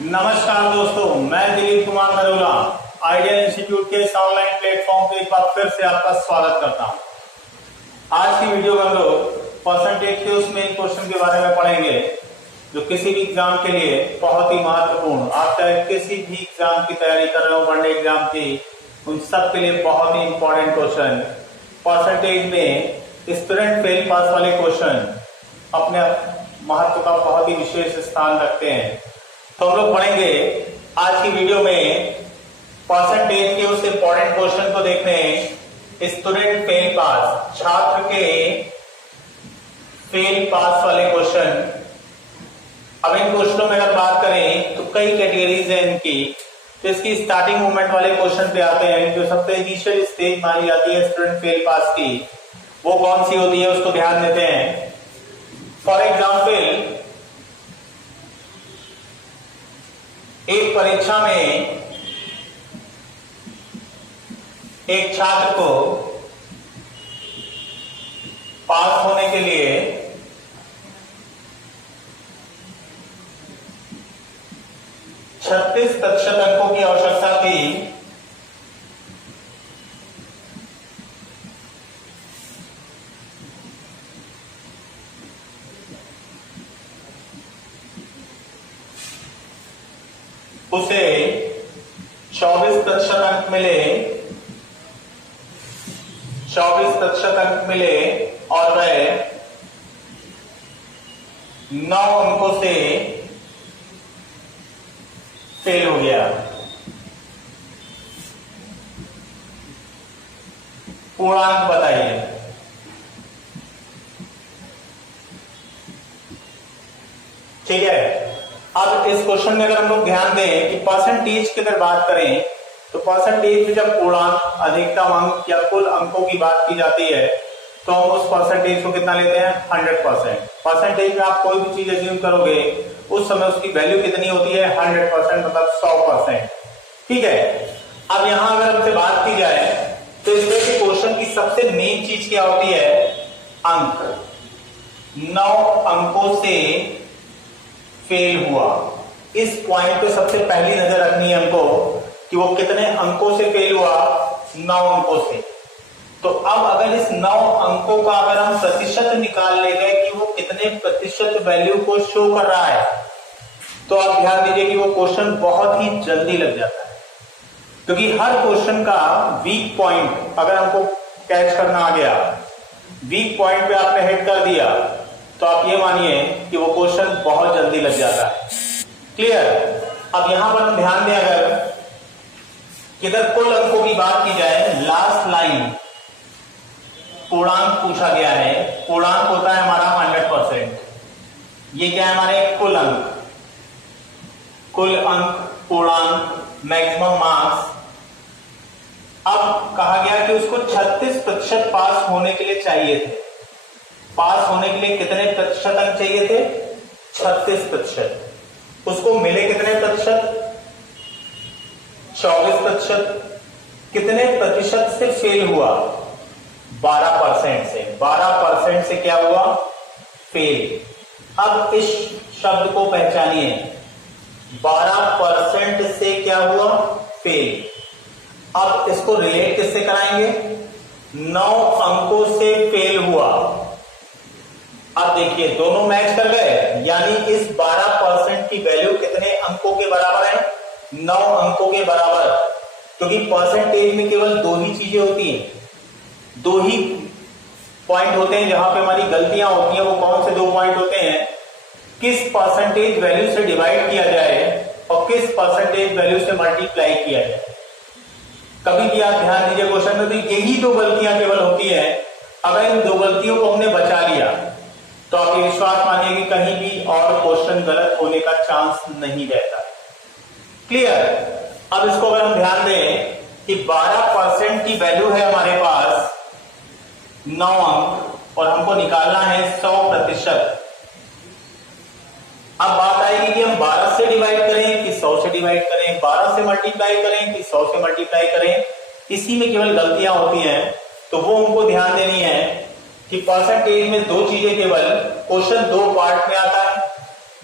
नमस्कार दोस्तों, मैं दिलीप कुमार नरोला आइडियल इंस्टीट्यूट के इस ऑनलाइन प्लेटफॉर्म पे एक बार फिर से आपका स्वागत करता हूं। आज की वीडियो में हम लोग परसेंटेज के उस मेन क्वेश्चन के बारे में पढ़ेंगे जो किसी भी एग्जाम के लिए बहुत ही महत्वपूर्ण, आप चाहे किसी भी एग्जाम की तैयारी कर रहे हो, वनडे एग्जाम की, उन सब के लिए बहुत ही इंपॉर्टेंट क्वेश्चन। परसेंटेज में स्टूडेंट फेल पास वाले क्वेश्चन अपने महत्व का बहुत ही विशेष स्थान रखते हैं। तो हम लोग पढ़ेंगे आज की वीडियो में परसेंटेज के उस इंपॉर्टेंट क्वेश्चन को देखने स्टूडेंट फेल पास, छात्र के फेल पास वाले क्वेश्चन। अब इन क्वेश्चनों में अगर बात करें तो कई कैटेगरीज है इनकी। तो इसकी स्टार्टिंग मूवमेंट वाले क्वेश्चन पे आते हैं। जो सबसे इनिशियल स्टेज मानी जाती है स्टूडेंट फेल पास की, वो कौन सी होती है उसको ध्यान देते हैं। फॉर एग्जाम्पल, एक परीक्षा में एक छात्र को पास होने के लिए 36% अंकों की आवश्यकता थी। उसे 24% अंक मिले, 24% अंक मिले और वह 9 अंकों से फेल हो गया। पूर्णांक बताइए। ठीक है, अब इस क्वेश्चन में अगर हम लोग ध्यान दें कि परसेंटेज की अगर बात करें तो परसेंटेज में जब पूर्णांक, अधिकतम अंक या कुल अंकों की बात की जाती है तो हम उस परसेंटेज को कितना लेते हैं, 100%। परसेंटेज में आप कोई भी चीज अज्यूम करोगे उस समय उसकी वैल्यू कितनी होती है, 100%, मतलब 100%। ठीक है, अब यहां अगर हमसे बात की जाए तो इसमें के क्वेश्चन की सबसे मेन चीज क्या होती है, अंक। 9 अंकों से फेल हुआ। इस पॉइंट पे सबसे पहली नजर रखनी है हमको कि वो कितने अंकों से फेल हुआ, 9 अंकों से। तो अब अगर इस 9 अंकों का अगर हम प्रतिशत निकाल ले गए कि वो कितने प्रतिशत वैल्यू को शो कर रहा है, तो आप ध्यान दीजिए कि वो क्वेश्चन बहुत ही जल्दी लग जाता है। क्योंकि हर क्वेश्चन का वीक पॉइंट अगर हमको कैच करना आ गया, वीक पॉइंट पे आपने हिट कर दिया, तो आप ये मानिए कि वो क्वेश्चन बहुत जल्दी लग जाता है। क्लियर। अब यहां पर हम ध्यान दें, अगर किधर कुल अंकों की बात की जाए, लास्ट लाइन पूर्णांक पूछा गया है। पूर्णांक होता है हमारा 100%। ये क्या है, हमारे कुल अंक, कुल अंक, पूर्णांक, मैक्सिमम मार्क्स। अब कहा गया कि उसको 36% पास होने के लिए चाहिए थे। पास होने के लिए कितने प्रतिशत अंक चाहिए थे, 36%। उसको मिले कितने प्रतिशत, 24%। कितने प्रतिशत से फेल हुआ, 12% से। 12% से क्या हुआ, फेल। अब इस शब्द को पहचानिए, 12% से क्या हुआ, फेल। अब इसको रिलेट किससे कराएंगे, 9 अंकों से फेल हुआ। अब देखिए दोनों मैच कर गए, यानी इस 12% की वैल्यू कितने अंकों के बराबर है, 9 अंकों के बराबर। क्योंकि परसेंटेज में केवल 2 ही चीजें होती हैं, 2 ही पॉइंट होते हैं जहां पे हमारी गलतियां होती हैं। वो कौन से 2 पॉइंट होते हैं, किस परसेंटेज वैल्यू से डिवाइड किया जाए और किस परसेंटेज वैल्यू से मल्टीप्लाई किया जाए। कभी भी आप ध्यान दीजिए क्वेश्चन में, तो यही 2 गलतियां केवल होती है। अगर इन 2 गलतियों को हमने बचा लिया तो आप ये विश्वास मानिए कि कहीं भी और क्वेश्चन गलत होने का चांस नहीं रहता। क्लियर। अब इसको अगर हम ध्यान दें कि 12% की वैल्यू है हमारे पास 9 अंक और हमको निकालना है 100%। अब बात आएगी कि हम 12 से डिवाइड करें कि 100 से डिवाइड करें, 12 से मल्टीप्लाई करें कि 100 से मल्टीप्लाई करें। इसी में केवल गलतियां होती हैं, तो वो हमको ध्यान देनी है कि परसेंटेज में 2 चीजें केवल क्वेश्चन 2 पार्ट में आता है।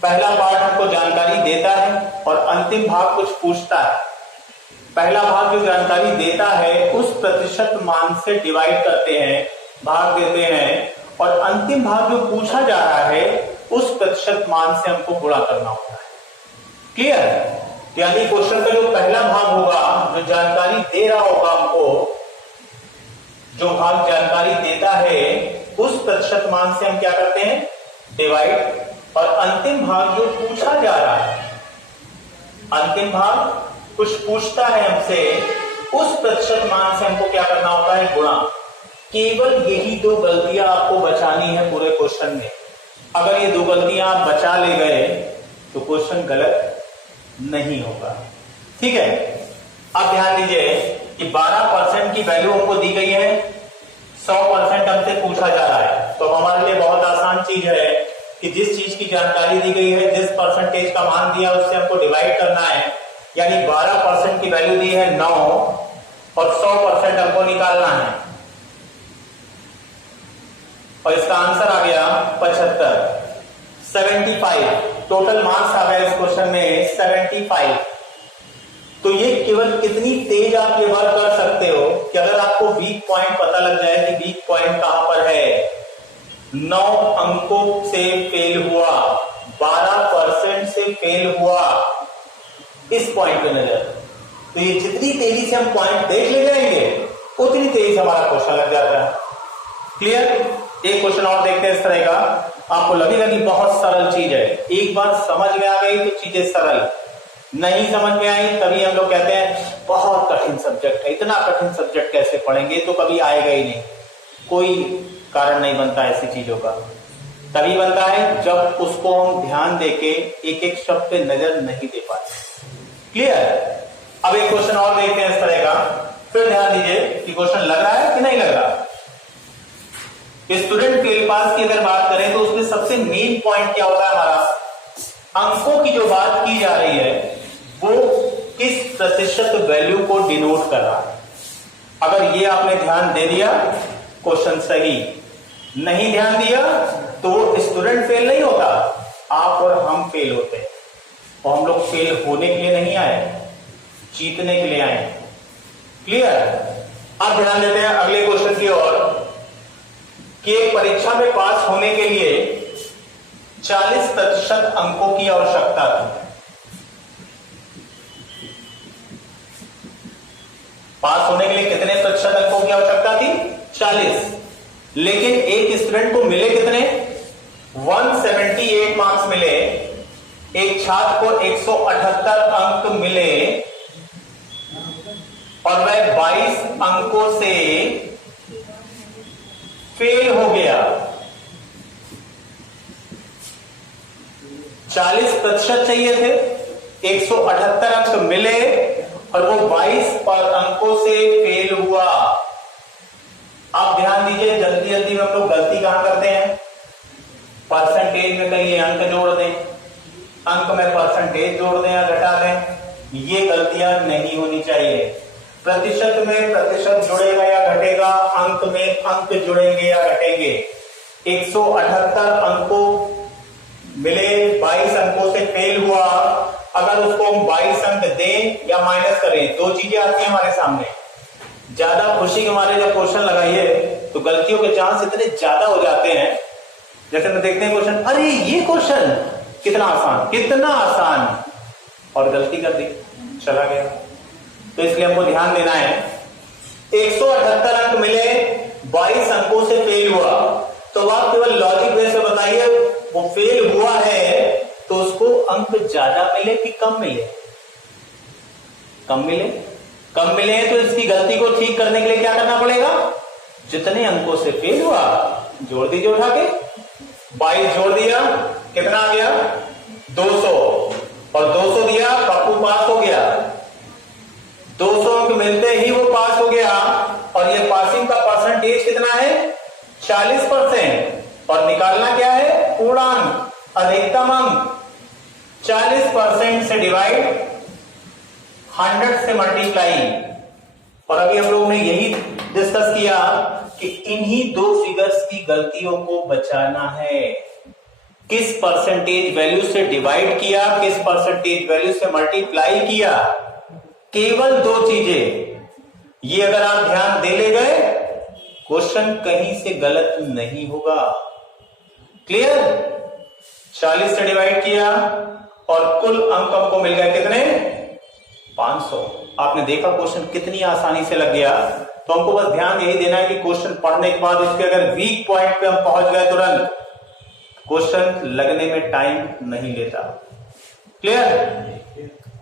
पहला पार्ट हमको जानकारी देता है और अंतिम भाग कुछ पूछता है। पहला भाग जो जानकारी देता है उस प्रतिशत मान से डिवाइड करते हैं, भाग देते हैं, और अंतिम भाग जो पूछा जा रहा है उस प्रतिशत मान से हमको गुणा करना होता है। क्लियर? यानी क्वेश्चन का जो पहला भाग होगा, जो जानकारी दे रहा होगा हमको, जो भाग जानकारी देता है उस प्रतिशत मान से हम क्या करते हैं, डिवाइड, और अंतिम भाग जो पूछा जा रहा है, अंतिम भाग कुछ पूछता है हमसे, उस प्रतिशत मान से हमको क्या करना होता है, गुणा। केवल यही दो गलतियां आपको बचानी है पूरे क्वेश्चन में। अगर ये दो गलतियां आप बचा ले गए तो क्वेश्चन गलत नहीं होगा। ठीक है, अब ध्यान दीजिए कि 12% की वैल्यू हमको दी गई है, 100% हमसे पूछा जा रहा है, तो हमारे लिए बहुत आसान चीज है कि जिस चीज की जानकारी दी गई है, जिस परसेंटेज का मान दिया उससे हमको डिवाइड करना है। यानी 12% की वैल्यू दी है 9 और 100% हमको निकालना है, और इसका आंसर आ गया 75, 75। टोटल मार्क्स आ गए इस क्वेश्चन में 75। तो ये केवल कितनी तेज आप ये बात कर सकते हो कि अगर आपको वीक पॉइंट पता लग जाए कि वीक पॉइंट कहां पर है, 9 अंकों से फेल हुआ, 12% से फेल हुआ, इस पॉइंट पे नजर, तो ये जितनी तेजी से हम पॉइंट देख ले जाएंगे उतनी तेजी से हमारा क्वेश्चन लग जाता है। क्लियर? एक क्वेश्चन और देखते हैं इस तरह का, आपको लगेगा कि बहुत सरल चीज है, एक बार समझ में आ गई तो चीजें सरल, नहीं समझ में आई तभी हम लोग कहते हैं बहुत कठिन सब्जेक्ट है, इतना कठिन सब्जेक्ट कैसे पढ़ेंगे, तो कभी आएगा ही नहीं। कोई कारण नहीं बनता ऐसी चीजों का, तभी बनता है जब उसको हम ध्यान देके एक एक शब्द पे नजर नहीं दे पाते। क्लियर? अब एक क्वेश्चन और देखते हैं इस तरह का, फिर ध्यान दीजिए कि क्वेश्चन लग रहा है कि नहीं लग रहा। स्टूडेंट फेल पास की अगर बात करें तो उसमें सबसे मेन पॉइंट क्या होता है हमारा, अंकों की जो बात की जा रही है वो किस प्रतिशत वैल्यू को डिनोट कर रहा है। अगर ये आपने ध्यान दे दिया क्वेश्चन सही, नहीं ध्यान दिया तो स्टूडेंट फेल नहीं होता, आप और हम फेल होते हैं। और हम लोग फेल होने के लिए नहीं आए, जीतने के लिए आए। क्लियर? अब ध्यान देते हैं अगले क्वेश्चन की ओर कि एक परीक्षा में पास होने के लिए 40% अंकों की आवश्यकता थी। पास होने के लिए कितने प्रतिशत अंकों की आवश्यकता थी? 40। लेकिन एक स्टूडेंट को मिले कितने? 178 मार्क्स मिले, एक छात्र को 178 अंक मिले और वह 22 अंकों से फेल हो गया। 40% चाहिए थे, 178 अंक मिले और वो 22 अंकों से फेल हुआ। आप ध्यान दीजिए, जल्दी जल्दी में हम लोग गलती कहां करते हैं, परसेंटेज में कहीं अंक जोड़ दें, अंक में परसेंटेज जोड़ दें या घटा दें, ये गलतियां नहीं होनी चाहिए। प्रतिशत में प्रतिशत जुड़ेगा या घटेगा, अंक में अंक जुड़ेंगे या घटेंगे। 178 अंकों मिले, 22 अंकों से फेल हुआ, अगर उसको हम 22 अंक दें या माइनस करें, दो चीजें आती हैं हमारे सामने। ज्यादा खुशी के मारे जब क्वेश्चन लगाइए तो गलतियों के चांस इतने ज्यादा हो जाते हैं। जैसे मैं देखते हैं क्वेश्चन, अरे ये क्वेश्चन कितना आसान, कितना आसान, और गलती कर दी, चला गया। तो इसलिए हमको ध्यान देना है, 178 अंक मिले, 22 अंकों से फेल हुआ, तो आप केवल लॉजिक वे से बताइए वो फेल हुआ है तो उसको अंक ज्यादा मिले कि कम मिले? कम मिले। कम मिले तो इसकी गलती को ठीक करने के लिए क्या करना पड़ेगा, जितने अंकों से फेल हुआ जोड़ दीजिए उठा के, 22 जोड़ दिया, कितना आ गया 200, और 200 दिया, पप्पू पास हो गया। 200 अंक मिलते ही वो पास हो गया, और ये पासिंग का परसेंटेज कितना है 40%, और निकालना क्या है पूर्णांक, अधिकतम अंक। 40% से डिवाइड, 100 से मल्टीप्लाई। और अभी हम लोग ने यही डिस्कस किया कि इन्हीं दो फिगर्स की गलतियों को बचाना है। किस परसेंटेज वैल्यू से डिवाइड किया, किस परसेंटेज वैल्यू से मल्टीप्लाई किया, केवल दो चीजें। ये अगर आप ध्यान दे ले गए, क्वेश्चन कहीं से गलत नहीं होगा। क्लियर? 40 से डिवाइड किया और कुल अंक हमको मिल गए कितने? 500। आपने देखा क्वेश्चन कितनी आसानी से लग गया। तो हमको बस ध्यान यही देना है कि क्वेश्चन पढ़ने के बाद उसके अगर वीक पॉइंट पे हम पहुंच गए तुरंत, क्वेश्चन लगने में टाइम नहीं लेता। क्लियर?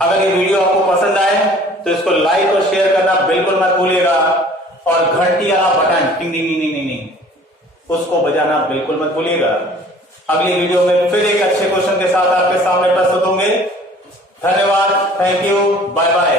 अगर ये वीडियो आपको पसंद आए तो इसको लाइक और शेयर करना बिल्कुल मत भूलिएगा, और घंटी वाला बटन टिंग टिंग टिंग टिंग टिंग उसको बजाना बिल्कुल मत भूलिएगा। अगली वीडियो में फिर एक अच्छे क्वेश्चन के साथ आपके सामने प्रस्तुत होंगे। धन्यवाद, थैंक यू, बाय बाय।